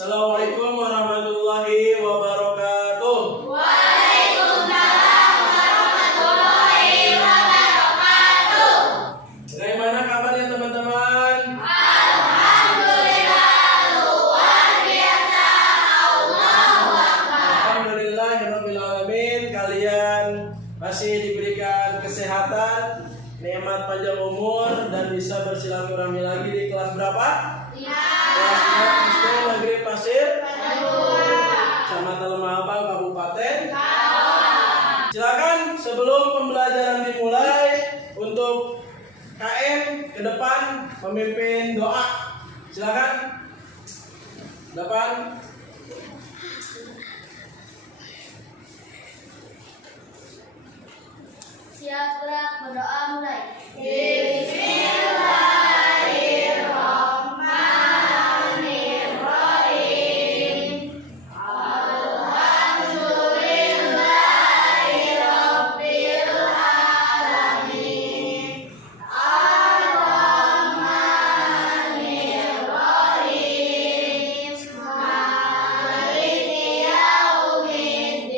Assalamualaikum warahmatullahi wabarakatuh. Waalaikumsalam warahmatullahi wabarakatuh. Bagaimana kabarnya teman-teman? Alhamdulillah, luar biasa. Allahu Akbar. Alhamdulillahirabbil alamin. Kalian masih diberikan kesehatan, nikmat panjang umur, dan bisa bersilaturahmi lagi di kelas berapa? Kelas 4 SD Negeri Pasir Kecamatan Lemah Abang, Kabupaten. Silakan sebelum pembelajaran dimulai untuk KM ke depan memimpin doa. Silakan. Depan. Siap gerak, berdoa mulai. Bismillahirrahmanirrahim. Alhamdulillahirabbil alamin. Ar-Rahmanirrahim. Maliki yaumiddin.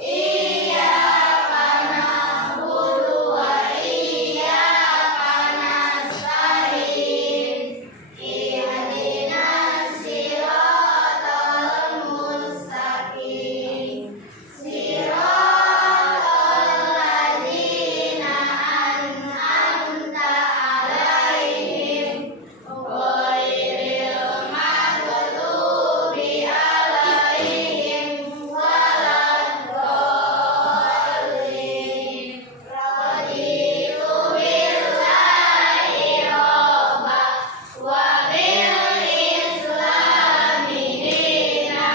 Iyyaka na'budu wa iyyaka nasta'in. Ihdinas siratal mustaqim. Siratal ladzina an'amta 'alaihim ghairil maghdubi 'alaihim waladdallin. Raditu billahi robba wa bil islami dina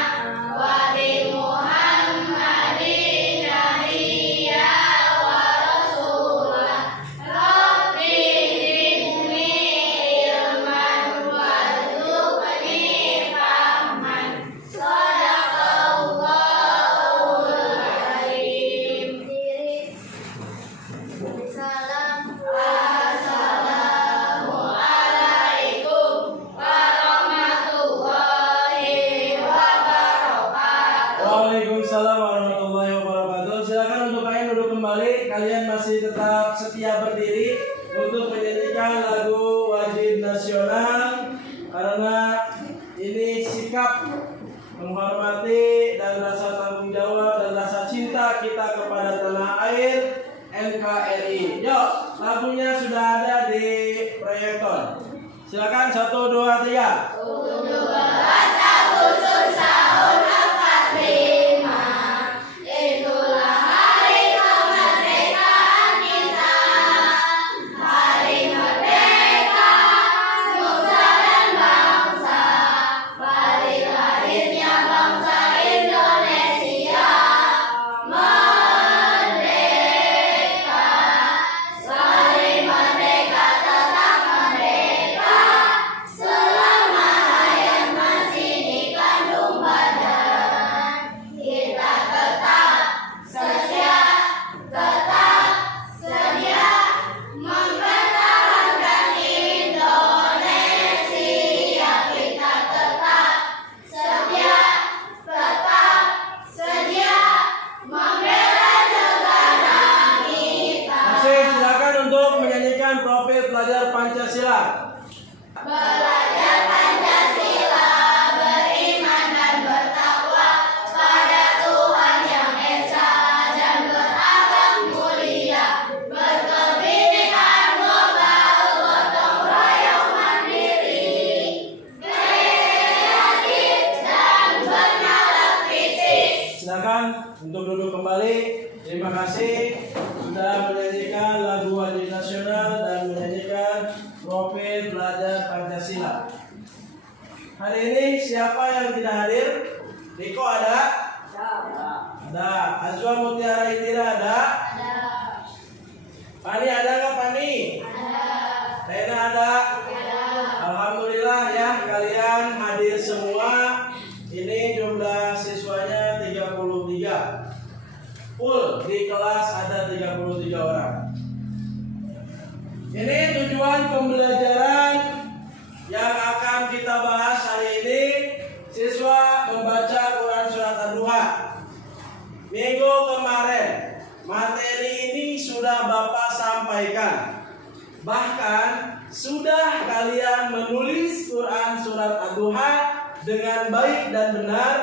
wa bi Muhammadin nabiyya wa rasulah. Rabbi zidni ilman warzuqni fahman. Shadaqallahul azim. Salam. Assalamualaikum warahmatullahi wabarakatuh. Waalaikumsalam warahmatullahi wabarakatuh. Silakan untuk kalian duduk kembali. Kalian masih tetap setia berdiri untuk menyanyikan lagu wajib nasional, karena ini sikap menghormati dan rasa tanggung jawab dan rasa cinta kita kepada tanah air NKRI. Yuk, lagunya sudah ada di proyektor. Silakan 1, 2, 3. 17 Agustus tahun 45, itulah hari kemerdekaan kita. Hari merdeka, nusa dan bangsa. Hari lahirnya bangsa Indonesia. Merdeka, selalu merdeka, tetap merdeka. Selama hayat masih dikandung badan, kita tetap setia, tetap sedia mempertahankan Indonesia. Kita tetap setia, tetap sedia membela negara kita. Masih silakan untuk menyanyikan profil pelajar Pancasila. Belajar Pancasila, beriman dan bertakwa pada Tuhan Yang Esa dan beragam mulia, berkebinekaan global, gotong royong mandiri, kreatif dan bernalar kritis. Silakan untuk duduk kembali. Terima kasih sudah menyanyikan lagu wajib nasional dan menyanyikan profil pelajar Pancasila. Hari ini siapa yang tidak hadir? Riko ada? Ada. Azwa Mutiara Indira ada? Pani ada nggak Pani? Rena ada? Alhamdulillah ya, kalian hadir semua. Ini jumlah siswanya 33. Full di kelas ada 33 orang. Ini tujuan pembelajaran yang akan kita bahas hari ini sampaikan. Bahkan sudah kalian menulis Quran surat Ad-Duha dengan baik dan benar,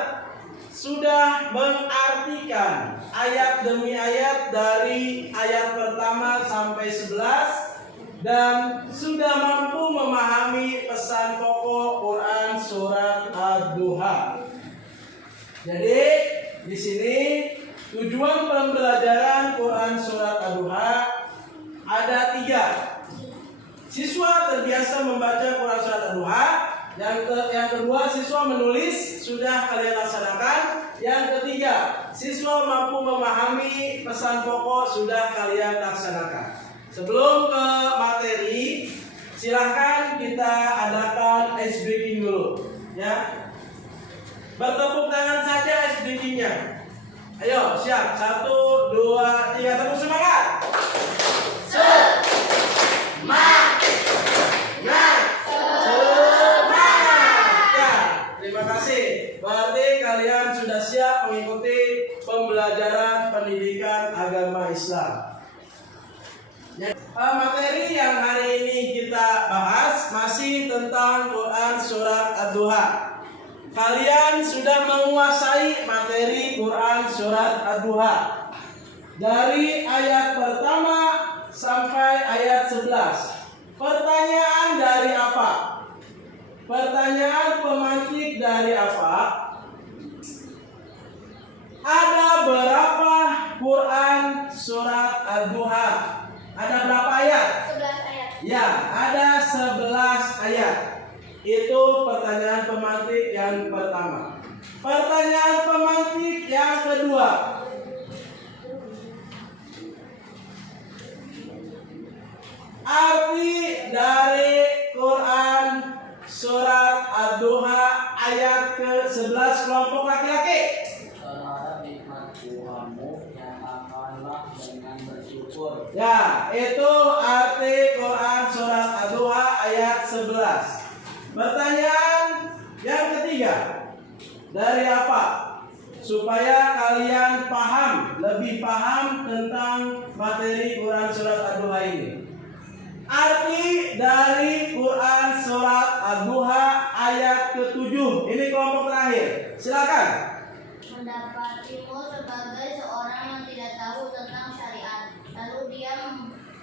sudah mengartikan ayat demi ayat dari ayat pertama sampai 11, dan sudah mampu memahami pesan pokok Quran surat Ad-Duha. Jadi di sini tujuan pembelajaran Quran surat Ad-Duha ada 3. Siswa terbiasa membaca Quran surat Ad-Duha. Yang kedua, siswa menulis, sudah kalian laksanakan. Yang ketiga, siswa mampu memahami pesan pokok, sudah kalian laksanakan. Sebelum ke materi, silahkan kita adakan ice breaking dulu, ya. Bertepuk tangan saja ice breakingnya. Ayo, siap. 1, 2, 3, tepuk semangat. Terima kasih. Berarti kalian sudah siap mengikuti pembelajaran pendidikan agama Islam. Materi yang hari ini kita bahas masih tentang Quran surat Ad-Duha. Kalian sudah menguasai materi Quran surat Ad-Duha dari ayat pertama sampai ayat 11. Pertanyaan dari apa? Pertanyaan pemantik dari apa? Ada berapa Quran surat Ad-Duha? Ada berapa ayat? 11 ayat. Ya, ada 11 ayat. Itu pertanyaan pemantik yang pertama. Pertanyaan pemantik yang kedua. Arti dari Quran surat Ad-Duha ayat ke-11 kelompok laki-laki. Terhadap nikmat Tuhanmu yang akanlah dengan bersyukur. Ya, itu arti Quran surat Ad-Duha ayat 11. Pertanyaan yang ketiga. Dari apa? Supaya kalian paham, lebih paham tentang materi Quran surat Ad-Duha ini. Arti dari Quran surat Ad-Duha ayat ke-7. Ini kelompok terakhir. Silakan. Mendapatimu sebagai seorang yang tidak tahu tentang syariat, lalu dia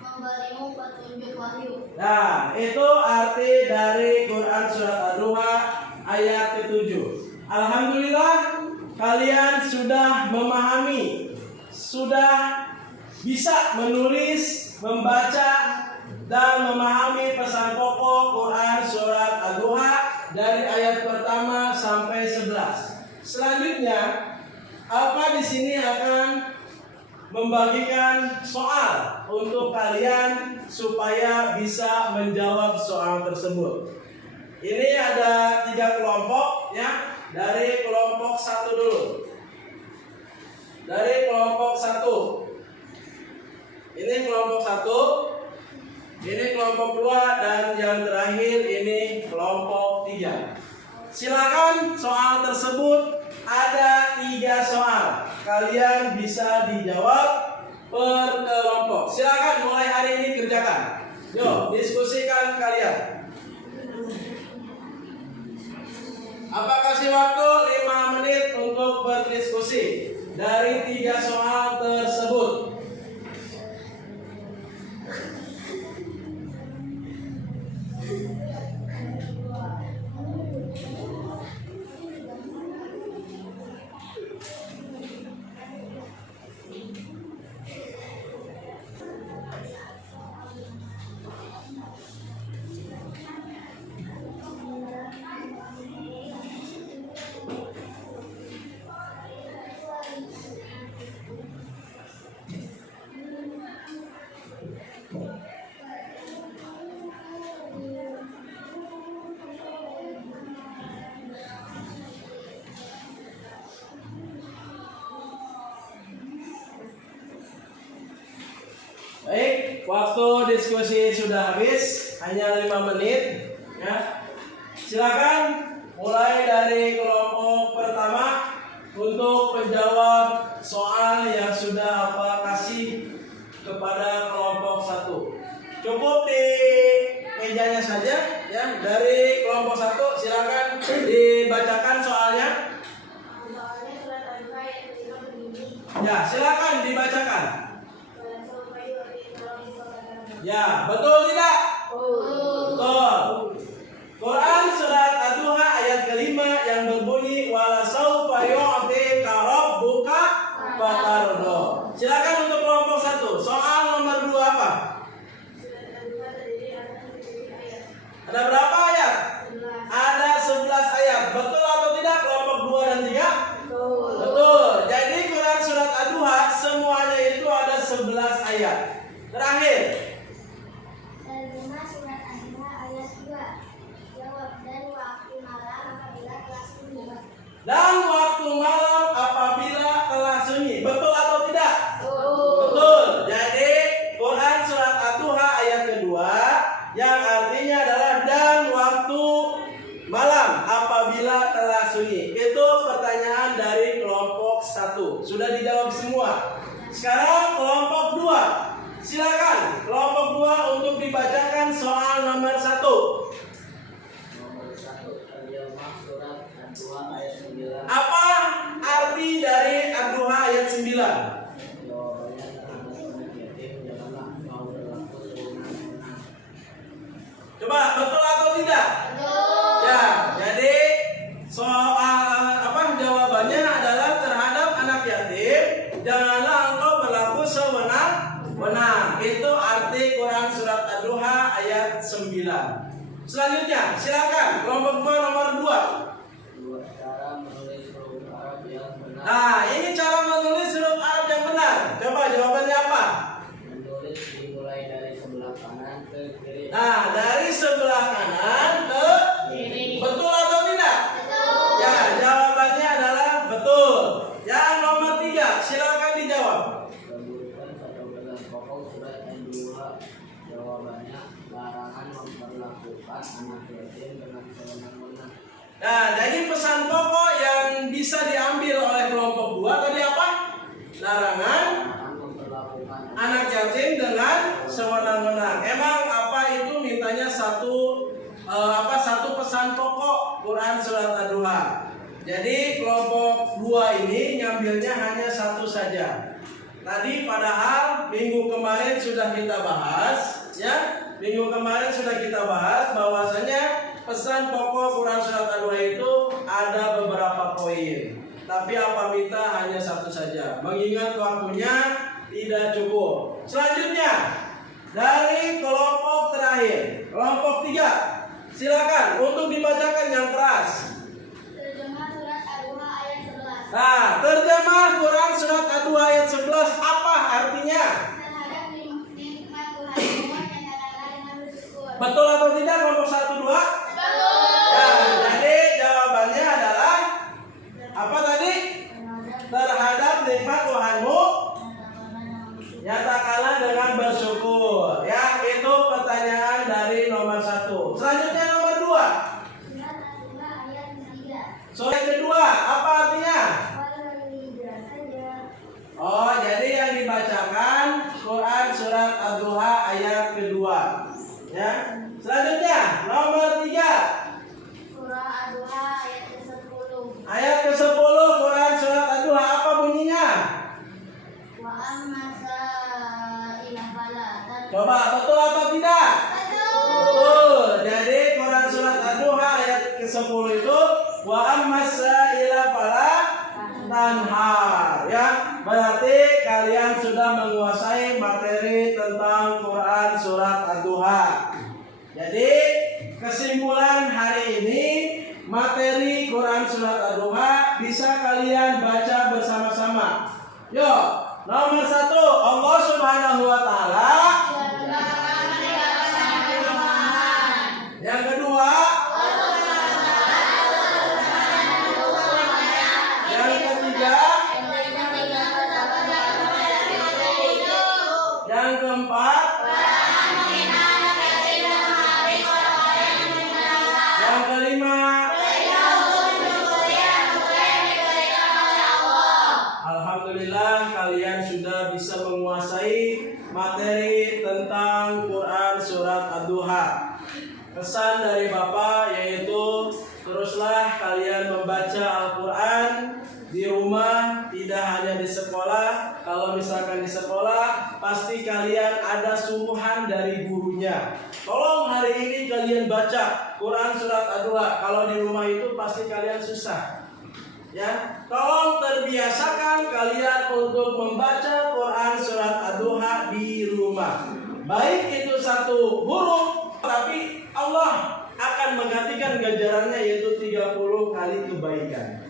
memberimu petunjuk wahyu. Nah, itu arti dari Quran surat Ad-Duha ayat ke-7. Alhamdulillah, kalian sudah memahami, sudah bisa menulis, membaca, dan memahami pesan pokok Quran surat Ad-Duha dari ayat pertama sampai 11. Selanjutnya, Alfa di sini akan membagikan soal untuk kalian supaya bisa menjawab soal tersebut. Ini ada 3 kelompok, ya. Dari kelompok 1 dulu. Dari kelompok 1. Ini kelompok 1. Ini kelompok 2, dan yang terakhir ini kelompok 3. Silakan, soal tersebut ada 3 soal. Kalian bisa dijawab per kelompok. Silakan mulai hari ini kerjakan. Yuk, diskusikan kalian. Apa kasih waktu 5 menit untuk berdiskusi dari 3 soal tersebut. Baik, waktu diskusi sudah habis, hanya 5 menit, ya. Silakan mulai dari kelompok pertama untuk menjawab soal yang sudah apa kasih kepada kelompok 1. cukup di mejanya saja ya. Dari kelompok 1 silakan dibacakan soalnya. Soalnya surat Al-Baqarah ayat 5 berbunyi. Ya, silakan dibacakan. Ya, betul tidak? Betul. Quran surat Ad-Duha ayat kelima yang berbunyi wala saufa yu'tika rabbuka fatardo. Silakan untuk kelompok 1. Soal nomor 2 apa? Ada berapa ayat? Ada 11 ayat. Betul atau tidak kelompok 2 dan 3? Betul. Jadi Quran surat Ad-Duha semuanya itu ada 11 ayat. Terakhir. Terjemah surat Al-Duha ayat 2. Jawab dan waktu malam apabila telah sunyi. Dan waktu malam apabila telah sunyi. Betul atau tidak? Betul. Jadi Quran surat Ad-Duha ayat kedua yang artinya adalah dan waktu malam apabila telah sunyi. Itu pertanyaan dari kelompok 1. Sudah dijawab semua. Sekarang kelompok 2. Silakan kelompok 2 untuk dibacakan soal nomor 1. Nomor 1 terjemah surat Ad-Duha ayat 9. Apa arti dari Ad-Duha ayat 9? Jawabannya terhadap anak yatim janganlah kau berlaku sewenang-wenang. Coba betul atau tidak? Ya, jadi soal jawabannya adalah terhadap anak yatim janganlah engkau berlaku sewenang-wenang. Itu arti Quran surat Ad-Duha ayat 9. Selanjutnya, silakan kelompok 2 nomor 2. Cara menulis huruf Arab yang benar. Nah, ini cara menulis huruf Arab yang benar. Coba jawabannya apa? Menulis dimulai dari sebelah kanan ke kiri. Nah, dari sebelah kanan ke kiri. Betul atau tidak? Ya, jawabannya adalah betul. Yang nomor 3, silakan dijawab. Sebutkan satu bagian pokok surat Ad-Duha. Jawabannya larangan memperlakukan anak yatim dengan sewenang-wenang. Nah, jadi pesan pokok yang bisa diambil oleh kelompok 2 tadi apa? Larangan Larangan memperlakukan anak yatim dengan sewenang-wenang. Emang apa itu mintanya satu pesan pokok Quran surat Ad-Duha. Jadi kelompok 2 ini ngambilnya hanya satu saja. Tadi padahal minggu kemarin sudah kita bahas, ya. Minggu kemarin sudah kita bahas bahwasanya pesan pokok Quran surat Ad-Duha itu ada beberapa poin. Tapi apa minta hanya satu saja. Mengingat waktunya tidak cukup. Selanjutnya dari kelompok terakhir, kelompok 3. Silakan untuk dibacakan yang keras. Terjemah surat Al-Duha ayat 11. Nah, terjemah Quran surat Ad-Duha ayat 11 apa artinya? Terhadap nikmat Tuhanmu nyatakanlah dengan bersyukur. Betul atau tidak kelompok 1 2? Ya, jadi jawabannya adalah apa tadi? Terhadap nikmat Tuhanmu nyatakanlah dengan bersyukur. Ya, itu pertanyaan dari nomor 1. Selanjutnya nomor 2. Surat Al-Duha ayat 3. Soal kedua, apa artinya? Kalau lidah saja. Oh, jadi yang dibacakan Quran surat Ad-Duha ayat kedua. Ya. Selanjutnya nomor 3. Surah Al-Duha ayat ke-10. Ayat ke-10 Quran surat Ad-Duha apa bunyinya? Wa amma sa'ilah fala. Coba betul atau tidak? Betul. Jadi Quran surat Ad-Duha ayat ke-10 itu wa ammas sa'ila fala tanhar. Ya, berarti kalian sudah menguasai materi tentang Quran surat Ad-Duha. Jadi kesimpulan hari ini materi Quran surat Ad-Duha bisa kalian baca bersama-sama. Yuk, nomor 1 Allah Subhanahu wa taala. Yang kedua, yang ketiga, yang keempat, yang kelima. Alhamdulillah kalian sudah bisa surat Ad-Duha. Pesan dari Bapak yaitu teruslah kalian membaca Al-Quran di rumah, tidak hanya di sekolah. Kalau misalkan di sekolah, pasti kalian ada suruhan dari gurunya. Tolong hari ini kalian baca Quran surat Ad-Duha. Kalau di rumah itu pasti kalian susah. Ya, tolong terbiasakan kalian untuk membaca Quran surat Ad-Duha di rumah. Baik itu satu huruf, tapi Allah akan menggantikan ganjarannya yaitu 30 kali kebaikan.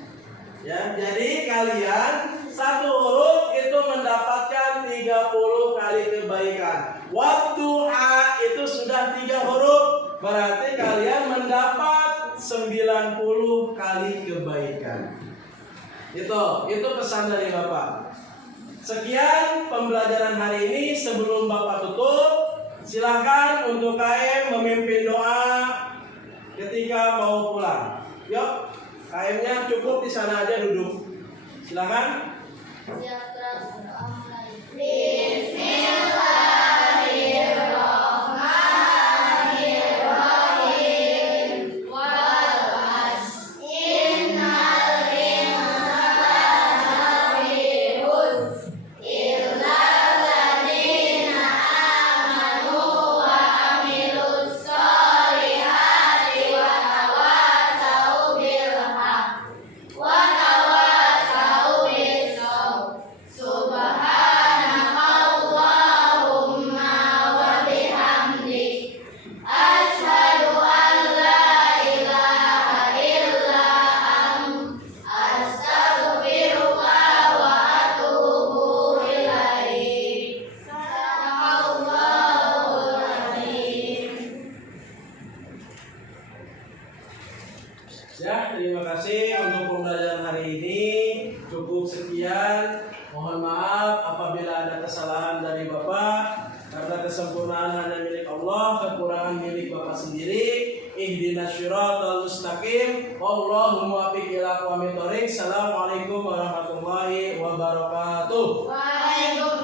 Ya, jadi kalian satu huruf itu mendapatkan 30 kali kebaikan. Wadduha itu sudah 3 huruf, berarti kalian mendapat 90 kali kebaikan. Itu pesan dari Bapak. Sekian pembelajaran hari ini. Sebelum Bapak tutup, silakan untuk KM memimpin doa ketika mau pulang. Yuk. KM-nya cukup di sana aja duduk. Silakan. Bismillahirrahmanirrahim. Wal asr innal insana lafi khusr illa alladziina amanu wa amilus sholihati wa tawassaw bil haqq wa tawassaw bis sabr. Subhanakallahumma wa bihamdik asyhadu an la ilaha illa anta astaghfiruka wa atubu ilaik. Sadaqallahul azim. Ya, terima kasih untuk pembelajaran hari ini. Cukup sekian. Mohon maaf apabila ada kesalahan dari Bapak, karena kesempurnaan hanya milik Allah, kekurangan milik Bapak sendiri. Ihdinas syiratal mustaqim. Wallahu muwaffiq ila aqwamit thoriq. Assalamualaikum warahmatullahi wabarakatuh. Waalaikumsalam.